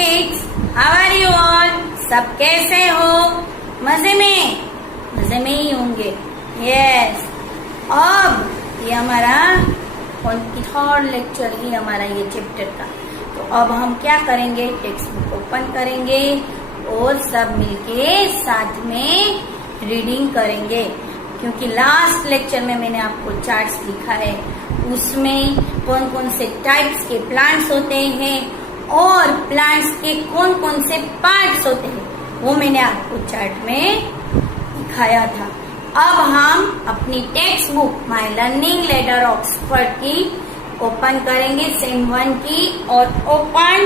kids, how are you all? सब कैसे हो? मजे में ही होंगे. Yes. अब ये हमारा थर्ड लेक्चर ही हमारा ये चैप्टर का. तो अब हम क्या करेंगे? टेक्स्ट बुक ओपन करेंगे और सब मिलके साथ में रीडिंग करेंगे. क्योंकि लास्ट लेक्चर में मैंने आपको चार्ट्स दिखा है, उसमें कौन कौन से टाइप्स के प्लांट्स होते हैं और प्लांट्स के कौन कौन से पार्ट्स होते हैं, वो मैंने आपको चार्ट में दिखाया था. अब हम अपनी text book my learning letter Oxford की ओपन करेंगे, सेम 1 की, और open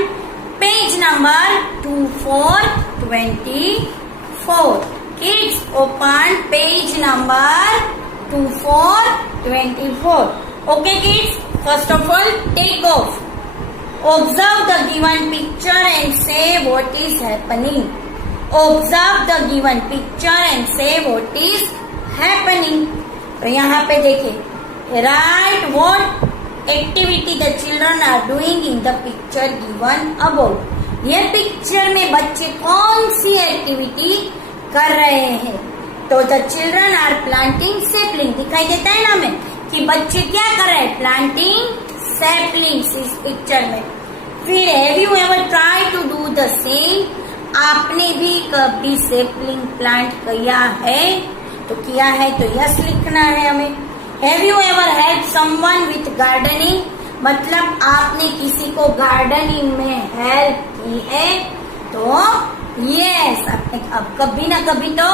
page number 2424. Kids, open page number 2424. Okay kids, first of all take off. Observe the given picture and say what is happening. Observe the given picture and say what is happening. तो यहाँ पे देखिए, write what activity the children are doing in the picture given above. ये picture में बच्चे कौन सी activity कर रहे हैं? तो the children are planting sapling. दिखाई देता है ना हमें कि बच्चे क्या कर रहे हैं? प्लांटिंग सैपलिंग्स इस पिक्चर में. फिर have you ever try to do the same? आपने भी कभी सैपलिंग प्लांट किया है? तो किया है तो यस लिखना है हमें. Have you ever help someone with gardening? मतलब आपने किसी को गार्डनिंग में हेल्प की है? तो यस, आपने अब कभी ना कभी तो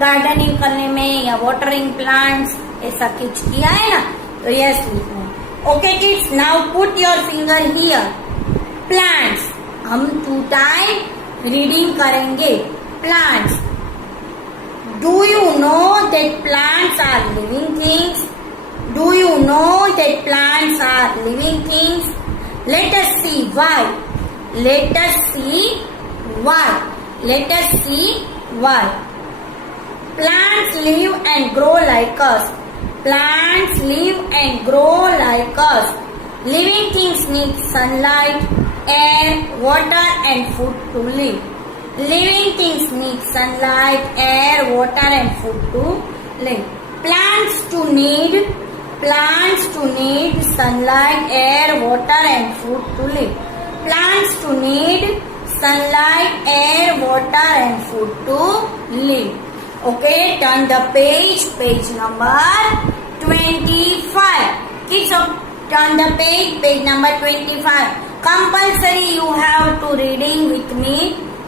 गार्डनिंग करने में या वाटरिंग प्लांट्स ऐसा कुछ किया है ना, तो यस लिखना है. Okay kids, now put your finger here. Plants हम 2 टाइम रीडिंग करेंगे. Plants. Do you know that plants are living things? Do you know that plants are living things? Let us see why. Let us see why. Let us see why. Plants live and grow like us. Plants live and grow like us. Living things need sunlight, air, water and food to live. Living things need sunlight, air, water and food to live. Plants to need sunlight, air, water and food to live. Plants to need sunlight, air, water and food to live. Okay, turn the page number 25. Kids, turn the page number 25. Compulsory you have to reading with me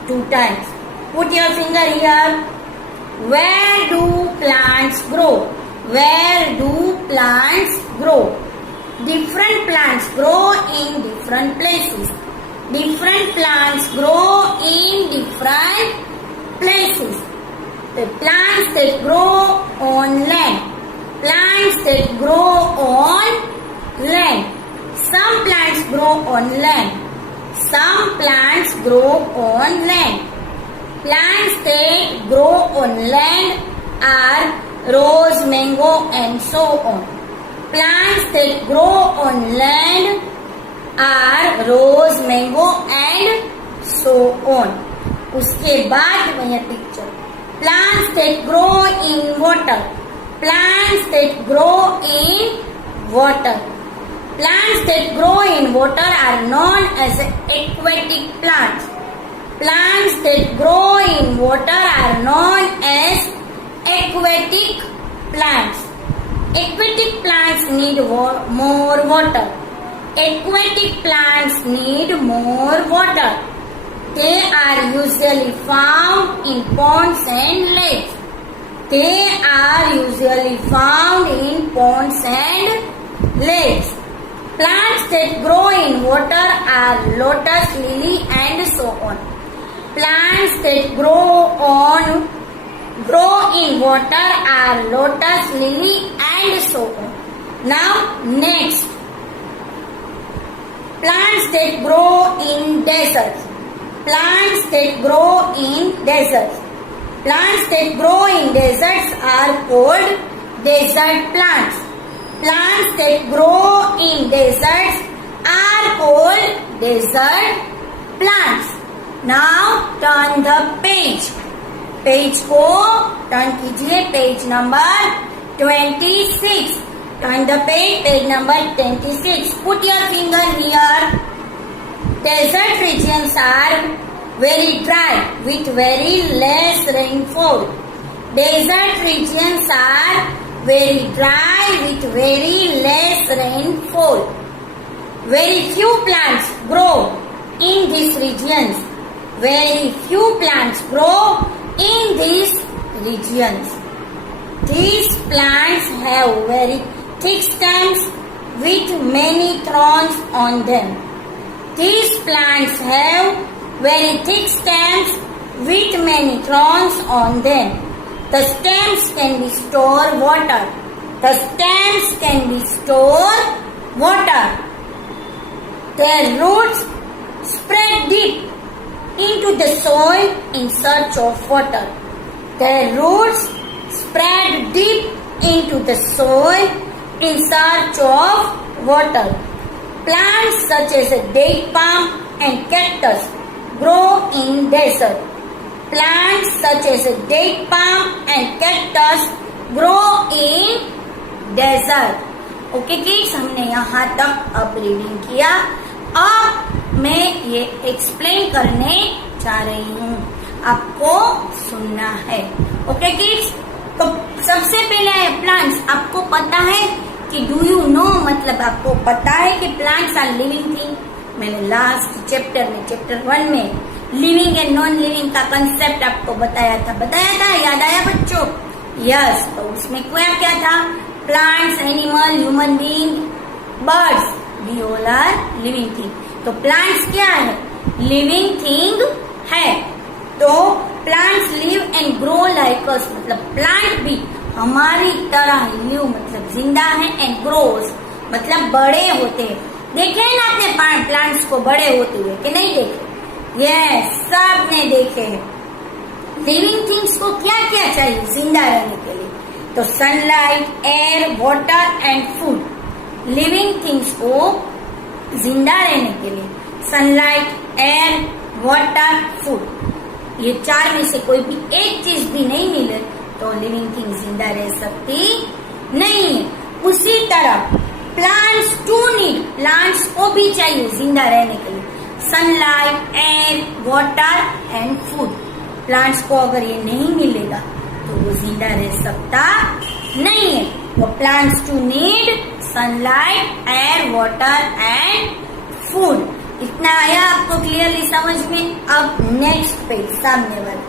2 times. Put your finger here. Where do plants grow? Where do plants grow? Different plants grow in different places. Different plants grow in different places. The plants that grow on land. Plants that grow on land. Some plants grow on land. Some plants grow on land. Plants that grow on land are rose, mango and so on. Plants that grow on land are rose, mango and so on. उसके बाद वह picture. Plants that grow in water. Plants that grow in water. Plants that grow in water are known as aquatic plants. Plants that grow in water are known as aquatic plants. Aquatic plants need more water. Aquatic plants need more water. They are usually found in ponds and lakes. They are usually found in ponds and lakes. Plants that grow in water are lotus, lily and so on. Plants that grow in water are lotus, lily and so on. Now next. Plants that grow in deserts. Plants that grow in deserts. Plants that grow in deserts are called desert plants. Plants that grow in deserts are called desert plants. Now turn the page, page को turn कीजिए, page number 26. Turn the page, page number 26. Put your finger here. Desert regions are very dry with very less rainfall. Desert regions are very dry with very less rainfall. Very few plants grow in these regions. Very few plants grow in these regions. These plants have very thick stems with many thorns on them. These plants have very thick stems with many thorns on them. The stems can be store water. The stems can be store water. Their roots spread deep into the soil in search of water. Their roots spread deep into the soil in search of water. Plants such as a date palm and cactus grow in desert. Plants such as a date palm and cactus grow in desert. Okay kids, हमने यहाँ तक अब reading किया. अब मैं ये explain करने जा रही हूँ, आपको सुनना है. ओके किड्स, तो सबसे पहले है प्लांट्स. आपको पता है कि डू यू नो मतलब आपको पता है कि प्लांट्स आर लिविंग थिंग. मैंने लास्ट चैप्टर में, चैप्टर 1 में लिविंग एंड नॉन लिविंग का कंसेप्ट आपको बताया था. याद आया बच्चों? यस. तो उसमें क्या था? Plants, animal, human being, birds, we all are living thing. तो प्लांट्स क्या है? लिविंग थिंग है. तो plants live and grow like us, मतलब प्लांट भी हमारी तरह लिव मतलब जिंदा है, एंड ग्रोस मतलब बड़े होते हैं. देखे ना आपने प्लांट्स को बड़े होते हुए कि नहीं देखे? यस, सब ने देखे हैं. लिविंग थिंग्स को क्या क्या चाहिए जिंदा रहने के लिए? तो sunlight, air, water and food. Living things को जिंदा रहने के लिए सनलाइट, एयर, वाटर, फूड, ये 4 में से कोई भी एक चीज भी नहीं मिले तो लिविंग थिंग जिंदा रह सकती नहीं है. उसी तरह प्लांट्स टू नीड, प्लांट्स को भी चाहिए जिंदा रहने के लिए sunlight, air, water and food. Plants को अगर ये नहीं मिलेगा तो वो जिंदा रह सकता नहीं है. तो plants too need sunlight, air, water and food. इतना आया आपको क्लियरली समझ में? अब नेक्स्ट पेज, सामने वाला,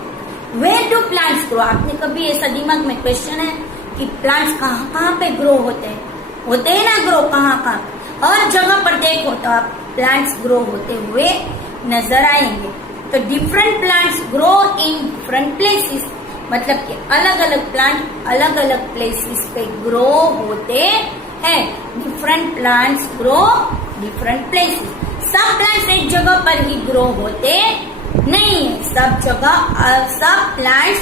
वेयर डू प्लांट्स ग्रो. आपने कभी ऐसा दिमाग में क्वेश्चन है कि प्लांट्स कहाँ कहाँ पे ग्रो होते हैं? होते हैं ना ग्रो, कहाँ कहाँ? हर जगह पर देखो तो आप प्लांट्स ग्रो होते हुए नजर आएंगे. तो different plants grow in different places, मतलब कि अलग अलग प्लांट अलग अलग प्लेसेस पे ग्रो होते हैं. Different plants grow different places. सब प्लांट्स एक जगह पर ही ग्रो होते नहीं है. सब जगह सब प्लांट्स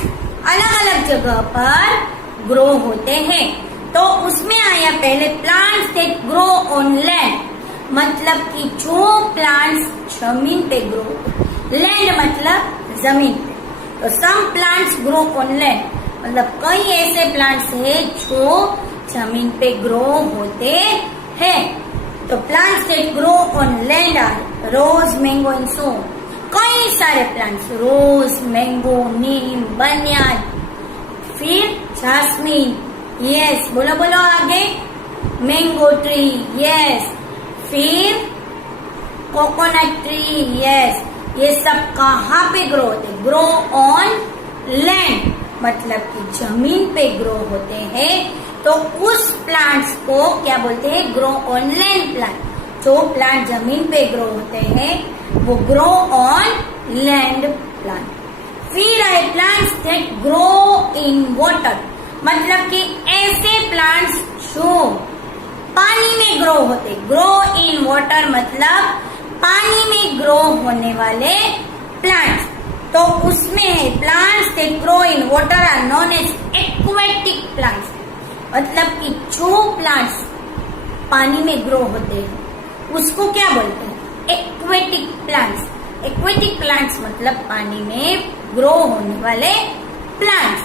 अलग अलग जगह पर ग्रो होते हैं. तो उसमें आया पहले plants that grow on land, मतलब कि जो प्लांट्स जमीन पे ग्रो, लैंड मतलब जमीन पे. तो some plants grow on land, मतलब कई ऐसे प्लांट्स है जो जमीन पे ग्रो होते हैं. तो plants that grow on land are rose, mango and so. कई सारे प्लांट्स, रोज, मैंगो, नीम, बनियान, फिर जास्मिन, यस, बोलो बोलो आगे, मैंगो ट्री, यस, फिर कोकोनट ट्री, यस. ये सब कहाँ पे ग्रो होते? ग्रो ऑन लैंड, मतलब कि जमीन पे ग्रो होते हैं. तो उस प्लांट्स को क्या बोलते हैं? Grow on land plant. जो प्लांट जमीन पे ग्रो होते हैं वो ग्रो ऑन लैंड प्लांट. फिर आए plants that grow in water, मतलब कि ऐसे प्लांट्स जो पानी में ग्रो होते. ग्रो इन वाटर मतलब पानी में ग्रो होने वाले प्लांट्स. तो उसमें है plants that grow in water are known as aquatic plants, मतलब कि जो प्लांट्स पानी में ग्रो होते हैं उसको क्या बोलते हैं? Aquatic plants. एक्वेटिक प्लांट्स मतलब पानी में ग्रो होने वाले प्लांट्स।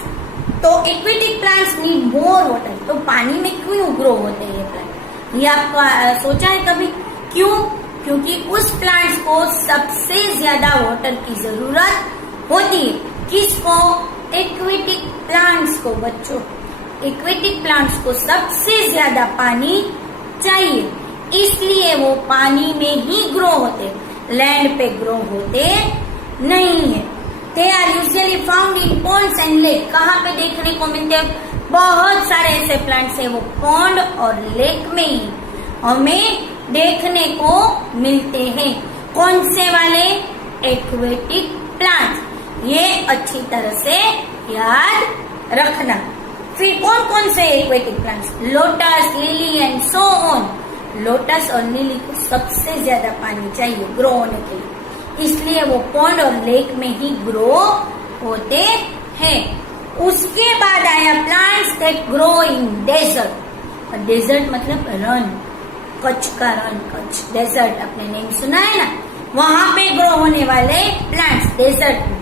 तो aquatic plants need more water, तो पानी में क्यों ग्रो होते हैं ये प्लांट, ये आपको सोचा है कभी? क्यों? क्योंकि उस प्लांट्स को सबसे ज्यादा वाटर की जरूरत होती है। किसको? एक्वेटिक प्लांट्स को बच्चों। एक्वेटिक प्लांट्स को सबसे ज्यादा पानी चाहिए, इसलिए वो पानी में ही ग्रो होते, लैंड पे ग्रो होते नहीं है। They are usually found in ponds and lake. कहाँ पे देखने को मिलते हैं? बहुत सारे ऐसे प्लांट्स है वो पॉन्ड और लेक में ही हमें देखने को मिलते हैं। कौन से वाले? Aquatic plants. ये अच्छी तरह से याद रखना। फिर कौन कौन से aquatic plants? Lotus, lily and so on. Lotus और लिली को सबसे ज्यादा पानी चाहिए ग्रो होने के लिए, इसलिए वो पॉन्ड और लेक में ही ग्रो होते हैं। उसके बाद आया plants that grow in desert. Desert मतलब रन, कच्छ का रन, कच्छ डेजर्ट, आपने नेम सुना है ना, वहां पे ग्रो होने वाले प्लांट्स डेजर्ट में।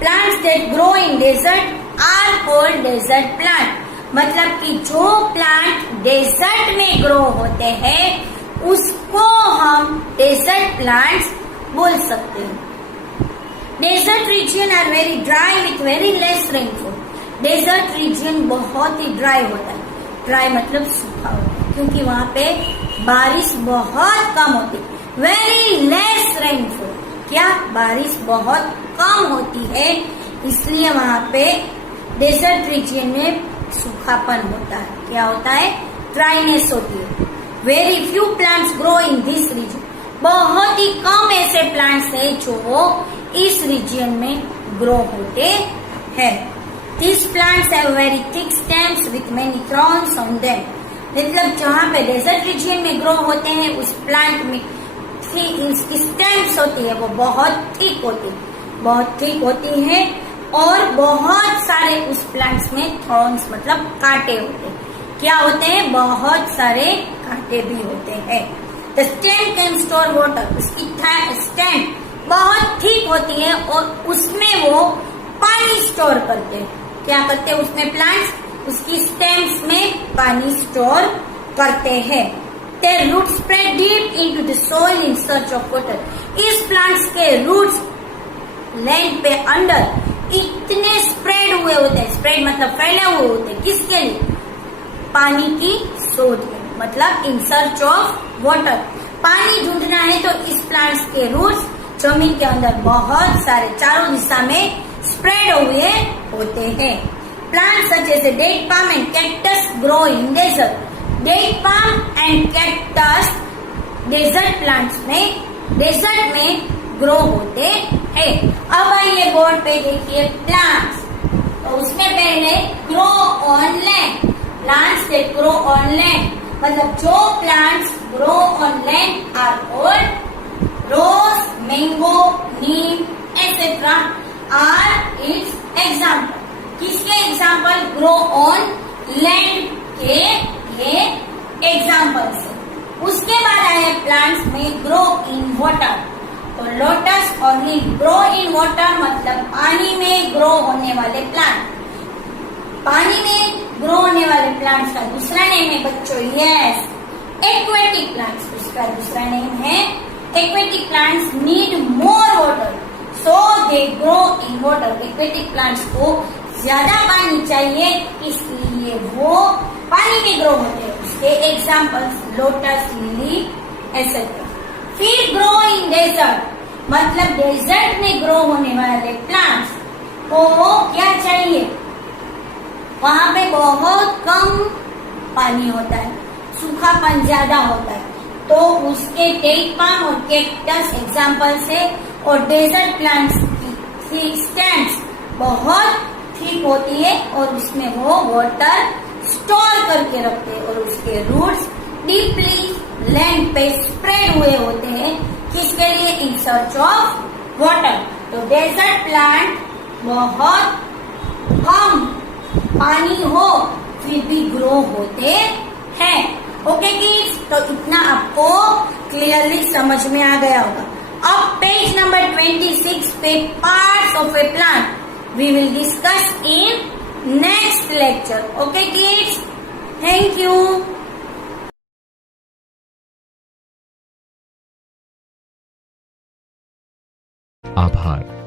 Plants that grow in desert are called desert plant. मतलब कि जो प्लांट डेजर्ट में ग्रो होते हैं उसको हम डेजर्ट प्लांट्स बोल सकते हैं। Desert region are very dry with very less rainfall. Desert region बहुत ही ड्राई होता है, ड्राई मतलब सूखा होता है, क्योंकि वहां पे बारिश बहुत कम होती, वेरी लेस रेनफॉल। क्या? बारिश बहुत कम होती है, इसलिए वहां पे डेजर्ट रीजन में सूखापन होता है। क्या होता है? ड्राइनेस होती है। Very few plants grow in this region. बहुत ही कम ऐसे प्लांट्स है जो इस रीजन में ग्रो होते हैं। This plants have very thick stems with many thorns on them. मतलब जहाँ पे डेजर्ट रीजन में ग्रो होते हैं उस प्लांट में इसकी स्टेम्स होती है वो बहुत थिक होती है, बहुत थिक होती है, और बहुत सारे उस प्लांट्स में थॉर्न्स मतलब कांटे होते हैं। क्या होते हैं? बहुत सारे कांटे भी होते हैं। The stem can store water. उसकी स्टेम बहुत थिक होती है और उसमें वो पानी स्टोर करते हैं। क्या करते हैं उसमें प्लांट्स? उसकी स्टेम्स में पानी स्टोर करते हैं। Their roots spread deep into the soil in search of water. इस प्लांट्स के रूट्स लैंड पे अंदर इतने स्प्रेड हुए होते हैं, स्प्रेड मतलब फैले हुए होते हैं, किसके लिए? पानी की शोध के, मतलब इन सर्च ऑफ वाटर। पानी ढूंढना है तो इस प्लांट्स के रूट्स जमीन के अंदर बहुत सारे चारों दिशा में स्प्रेड हुए होते हैं। Plants such as date palm and cactus grow in desert. Date palm and cactus desert plants में, डेजर्ट में ग्रो होते हैं। अब आइए बोर्ड पे देखिए प्लांट्स, तो उसमें पहले grow on land. Plants that grow on land मतलब जो plants grow on land are called rose, mango, neem etcetera are its example. किसके एग्जाम्पल? ग्रो ऑन लैंड के ये एग्जाम्पल्स है। उसके बाद आए प्लांट्स में ग्रो इन वाटर। तो लोटस और नीम ग्रो इन वाटर मतलब पानी में ग्रो होने वाले प्लांट। पानी में ग्रो होने वाले प्लांट्स का दूसरा नेम है बच्चों, यस, एक्वेटिक प्लांट्स। उसका दूसरा नेम है aquatic plants need more water so they grow in water. Aquatic plants को ज्यादा पानी चाहिए इसलिए वो पानी में ग्रो होते हैं। उसके एग्जाम्पल्स लोटस, लिली एटसेट्रा। फिर ग्रो इन डेजर्ट मतलब डेजर्ट में ग्रो होने वाले प्लांट्स को क्या चाहिए? वहां पे बहुत कम पानी होता है, सूखापन ज्यादा होता है, तो उसके डेट पाम और कैक्टस एग्जाम्पल्स है। और डेजर्ट प्लांट्स की स्टेम्स बहुत थिक होती है और उसमें वो वाटर स्टोर करके रखते हैं और उसके रूट्स डीपली लैंड पे स्प्रेड हुए होते हैं। किसके लिए? In search of water. तो डेजर्ट प्लांट बहुत कम पानी हो फिर भी ग्रो होते हैं। ओके किड्स, तो इतना आपको क्लियरली समझ में आ गया होगा। Of page number 26, parts of a plant. We will discuss in next lecture. Okay kids? Thank you. आभार।